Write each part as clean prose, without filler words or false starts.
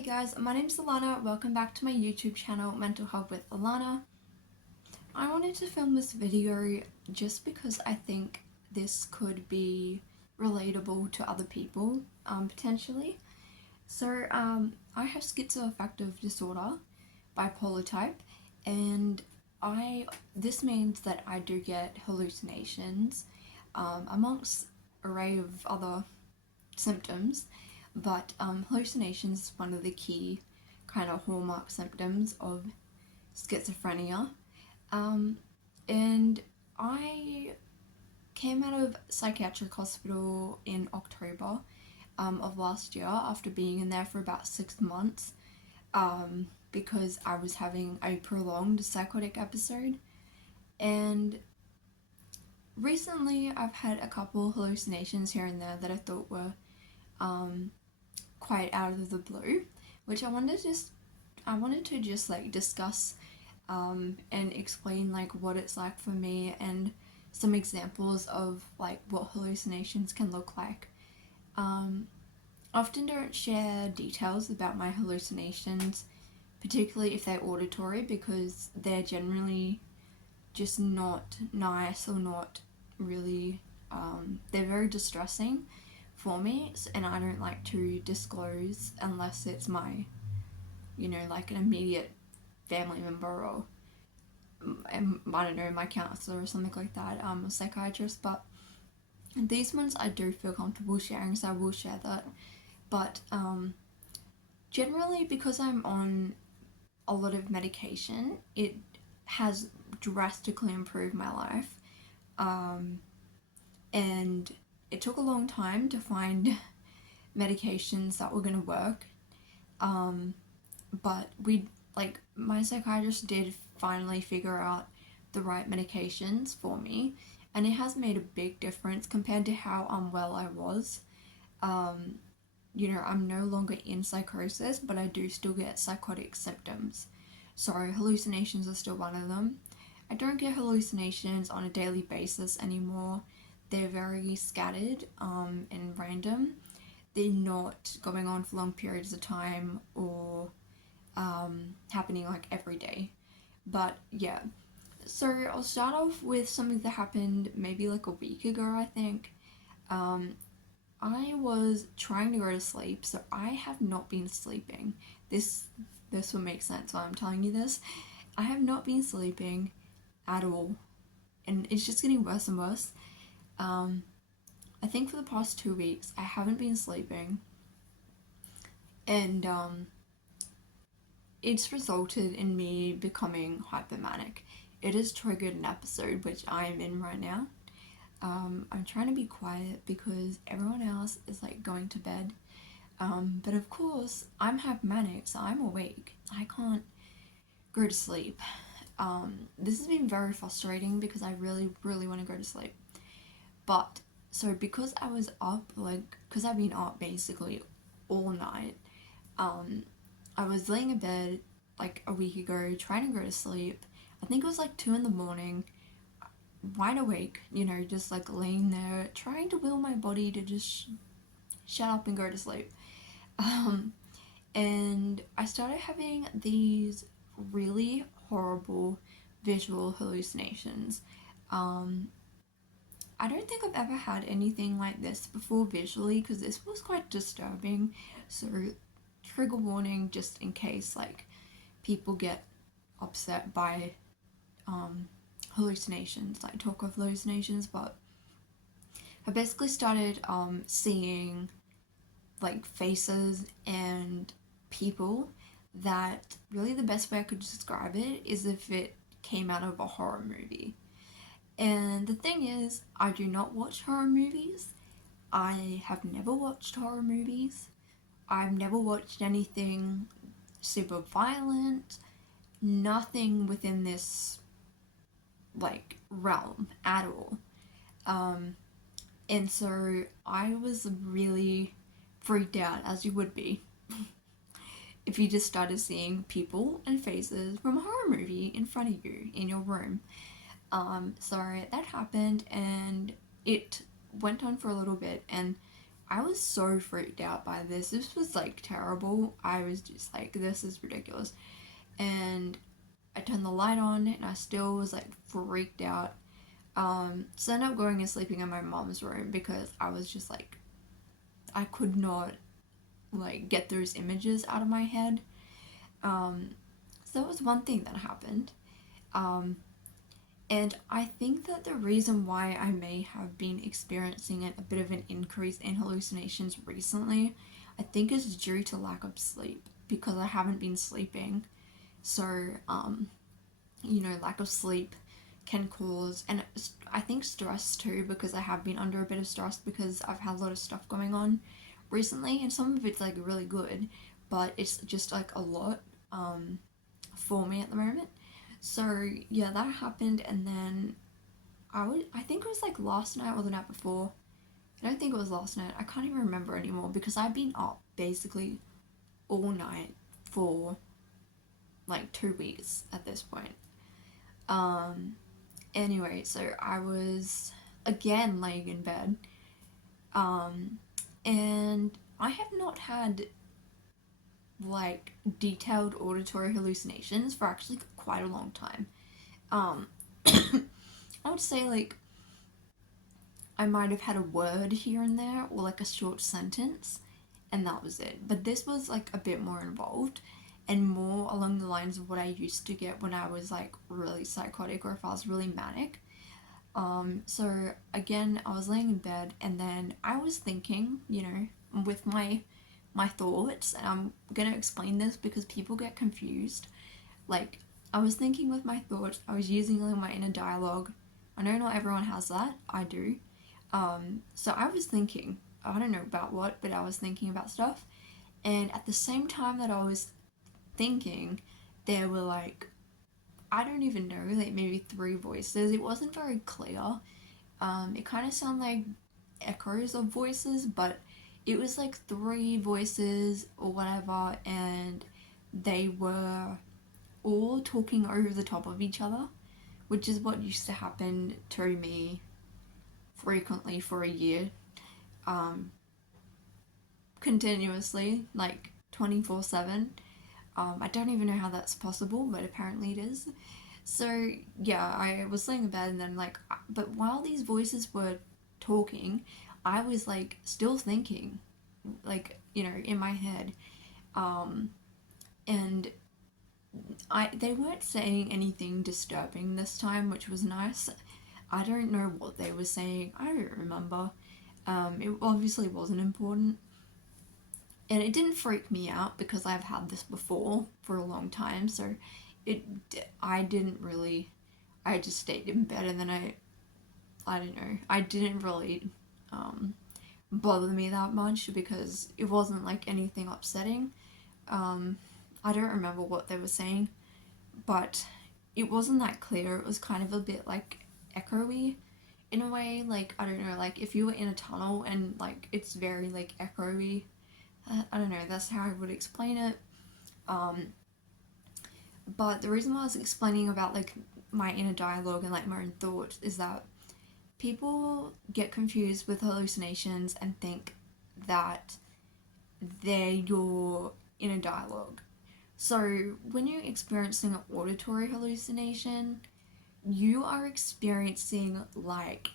Hey guys, my name's Alana. Welcome back to my YouTube channel, Mental Health with Alana. I wanted to film this video just because I think this could be relatable to other people, potentially. So, I have schizoaffective disorder, bipolar type, and this means that I do get hallucinations, amongst array of other symptoms, but hallucinations is one of the key kind of hallmark symptoms of schizophrenia. And I came out of psychiatric hospital in October of last year after being in there for about 6 months because I was having a prolonged psychotic episode. And recently I've had a couple hallucinations here and there that I thought were quite out of the blue, which I wanted to just like discuss and explain like what it's like for me and some examples of like what hallucinations can look like. Often don't share details about my hallucinations, particularly if they're auditory, because they're generally just not nice or not really, they're very distressing for me, and I don't like to disclose unless it's my, like an immediate family member or I don't know, my counselor or something like that, a psychiatrist. But these ones I do feel comfortable sharing, so I will share that. But generally, because I'm on a lot of medication, it has drastically improved my life. And it took a long time to find medications that were going to work. But my psychiatrist did finally figure out the right medications for me, and it has made a big difference compared to how unwell I was. I'm no longer in psychosis, but I do still get psychotic symptoms. So hallucinations are still one of them. I don't get hallucinations on a daily basis anymore. They're very scattered and random. They're not going on for long periods of time or happening like every day. But yeah, so I'll start off with something that happened maybe like a week ago, I think. I was trying to go to sleep, so I have not been sleeping. This will make sense why I'm telling you this. I have not been sleeping at all, and it's just getting worse and worse. I think for the past 2 weeks I haven't been sleeping, and it's resulted in me becoming hypomanic. It has triggered an episode which I am in right now. I'm trying to be quiet because everyone else is like going to bed. But of course, I'm hypomanic, so I'm awake. I can't go to sleep. This has been very frustrating because I really, really want to go to sleep. But, so because I was up, because I've been up basically all night, I was laying in bed like a week ago trying to go to sleep. I think it was like 2 in the morning, wide awake, just like laying there trying to will my body to just shut up and go to sleep. And I started having these really horrible visual hallucinations. I don't think I've ever had anything like this before visually, because this was quite disturbing. So trigger warning, just in case like people get upset by hallucinations, like talk of hallucinations. But I basically started seeing like faces and people that really the best way I could describe it is if it came out of a horror movie. And the thing is, I do not watch horror movies. I have never watched horror movies. I've never watched anything super violent, nothing within this like realm at all. And so I was really freaked out, as you would be if you just started seeing people and faces from a horror movie in front of you in your room. So that happened, and it went on for a little bit, and I was so freaked out by this. This was like terrible. I was just like, this is ridiculous. And I turned the light on and I still was like freaked out. So I ended up going and sleeping in my mom's room because I was just like, I could not like get those images out of my head. So that was one thing that happened. Um, and I think that the reason why I may have been experiencing a bit of an increase in hallucinations recently, I think is due to lack of sleep because I haven't been sleeping. So, lack of sleep can cause, and I think stress too, because I have been under a bit of stress because I've had a lot of stuff going on recently, and some of it's like really good, but it's just like a lot for me at the moment. So yeah, that happened, and then I think it was like last night or the night before. I don't think it was last night. I can't even remember anymore because I've been up basically all night for like 2 weeks at this point. Um, Anyway, so I was again laying in bed, um, and I have not had like detailed auditory hallucinations for actually quite a long time. Um, I would say like I might have had a word here and there or like a short sentence, and that was it. But this was like a bit more involved and more along the lines of what I used to get when I was like really psychotic or if I was really manic. So again, I was laying in bed and then I was thinking, with my thoughts, and I'm gonna explain this because people get confused. Like, I was thinking with my thoughts, I was using like my inner dialogue. I know not everyone has that. I do. So I was thinking, I don't know about what, but I was thinking about stuff. And at the same time that I was thinking, there were like, I don't even know, like maybe three voices. It wasn't very clear. It kind of sounded like echoes of voices, but it was like three voices or whatever, and they were all talking over the top of each other, which is what used to happen to me frequently for a year, um, continuously, like 24/7. I don't even know how that's possible, but apparently it is. So, yeah, I was laying in bed and then, like, but while these voices were talking, I was, like, still thinking, like, in my head. Um, and they weren't saying anything disturbing this time, which was nice. I don't know what they were saying. I don't remember. It obviously wasn't important. And it didn't freak me out because I've had this before for a long time, so it I didn't really. I just stayed in bed and then I don't know. I didn't really um, bother me that much because it wasn't like anything upsetting. Um, I don't remember what they were saying, but it wasn't that clear. It was kind of a bit like echoey in a way. Like, I don't know, like if you were in a tunnel and like it's very like echoey. I don't know, that's how I would explain it. Um, but the reason why I was explaining about like my inner dialogue and like my own thoughts is that people get confused with hallucinations and think that they're your inner dialogue. So when you're experiencing an auditory hallucination, you are experiencing like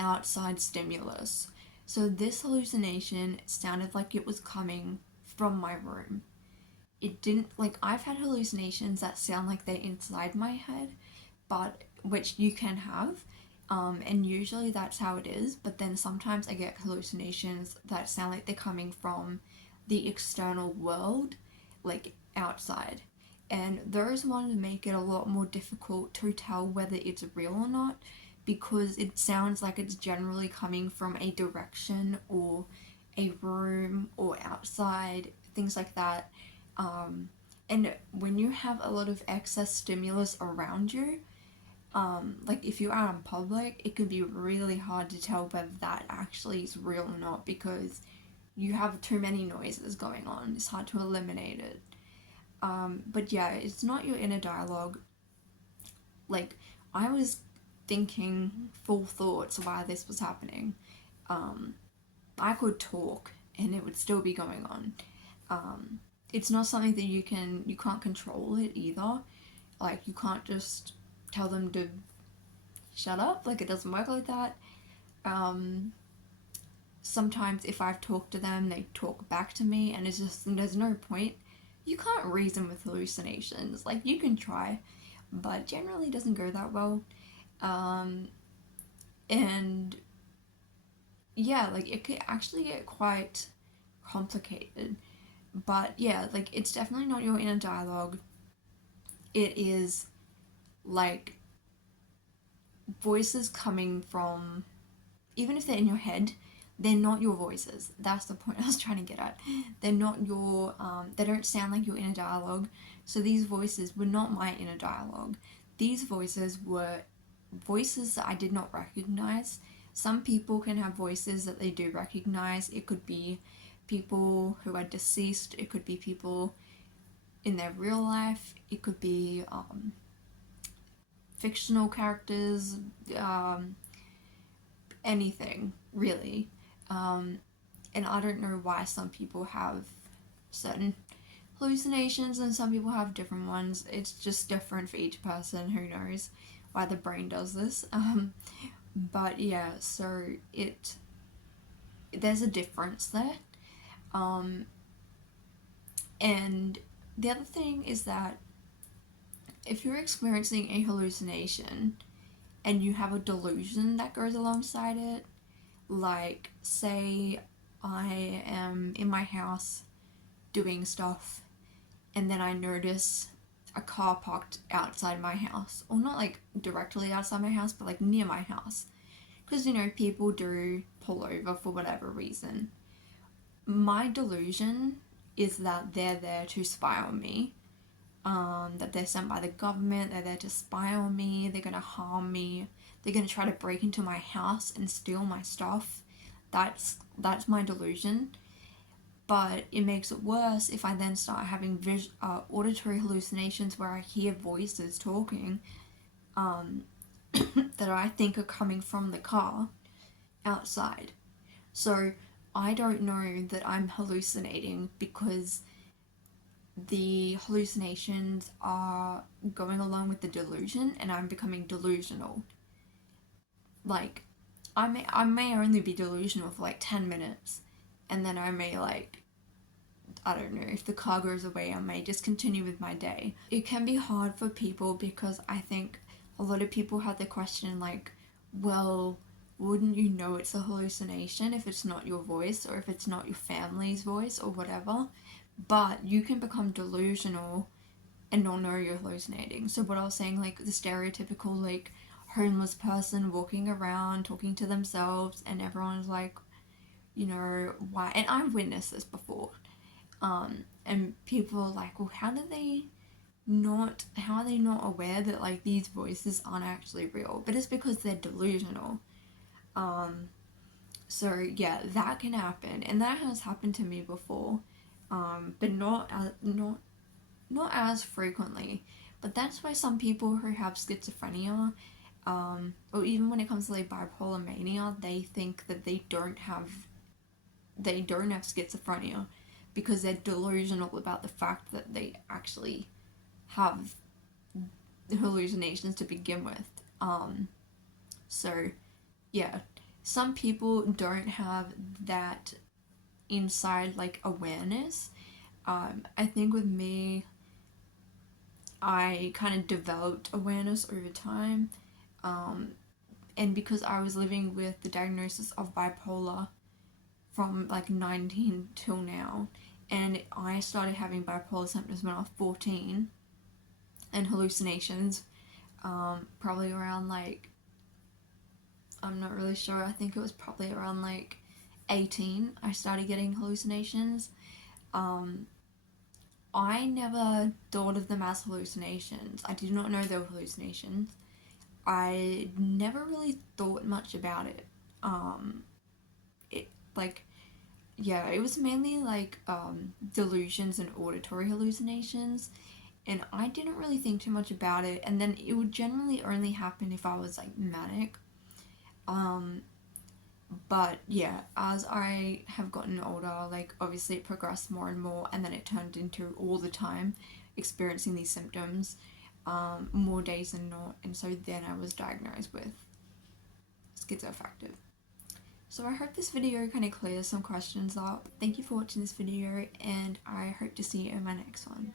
outside stimulus. So this hallucination sounded like it was coming from my room. It didn't, like, I've had hallucinations that sound like they're inside my head, but which you can have. And usually that's how it is, but then sometimes I get hallucinations that sound like they're coming from the external world, like outside. And those ones make it a lot more difficult to tell whether it's real or not because it sounds like it's generally coming from a direction or a room or outside, things like that. Um, and when you have a lot of excess stimulus around you, like if you're out in public, it can be really hard to tell whether that actually is real or not because you have too many noises going on. It's hard to eliminate it. But yeah, it's not your inner dialogue. Like, I was thinking full thoughts while this was happening. Um, I could talk and it would still be going on. It's not something that you can't control it either. Like, you can't just tell them to shut up. Like, it doesn't work like that. Sometimes if I've talked to them, they talk back to me, and it's just, there's no point. You can't reason with hallucinations. Like, you can try, but generally it doesn't go that well. And yeah, like, it could actually get quite complicated. But yeah, like, it's definitely not your inner dialogue. It is like voices coming from, even if they're in your head, they're not your voices. That's the point I was trying to get at. They're not your, they don't sound like your inner dialogue. So these voices were not my inner dialogue. These voices were voices that I did not recognize. Some people can have voices that they do recognize. It could be people who are deceased. It could be people in their real life. It could be fictional characters. Anything, really. And I don't know why some people have certain hallucinations and some people have different ones. It's just different for each person. Who knows why the brain does this? But yeah, so there's a difference there. And the other thing is that if you're experiencing a hallucination and you have a delusion that goes alongside it, like, say I am in my house doing stuff and then I notice a car parked outside my house, or not like directly outside my house, but like near my house, because people do pull over for whatever reason. My delusion is that they're there to spy on me, that they're sent by the government, they're there to spy on me, they're gonna harm me, they're gonna try to break into my house and steal my stuff. That's my delusion. But it makes it worse if I then start having auditory hallucinations where I hear voices talking that I think are coming from the car outside. So I don't know that I'm hallucinating because the hallucinations are going along with the delusion and I'm becoming delusional. Like, I may only be delusional for like 10 minutes and then I may, like, I don't know, if the car goes away, I may just continue with my day. It can be hard for people because I think a lot of people have the question like, well, wouldn't you know it's a hallucination if it's not your voice or if it's not your family's voice or whatever? But you can become delusional and not know you're hallucinating. So what I was saying, like the stereotypical like homeless person walking around talking to themselves and everyone's like, why? And I've witnessed this before. And people are like, well, how are they not aware that like these voices aren't actually real? But it's because they're delusional. So yeah, that can happen, and that has happened to me before, but not as frequently. But that's why some people who have schizophrenia, or even when it comes to like bipolar mania, they think that they don't have schizophrenia because they're delusional about the fact that they actually have hallucinations to begin with. So yeah, some people don't have that inside like awareness. I think with me, I kind of developed awareness over time, and because I was living with the diagnosis of bipolar from like 19 till now, and I started having bipolar symptoms when I was 14, and hallucinations probably around like, I'm not really sure, I think it was probably around like 18 I started getting hallucinations. I never thought of them as hallucinations. I did not know they were hallucinations. I never really thought much about it. It like, yeah, it was mainly like delusions and auditory hallucinations, and I didn't really think too much about it. And then it would generally only happen if I was like manic. But yeah, as I have gotten older, like obviously it progressed more and more, and then it turned into all the time experiencing these symptoms, more days than not, and so then I was diagnosed with schizoaffective. So I hope this video kind of clears some questions up. Thank you for watching this video, and I hope to see you in my next one.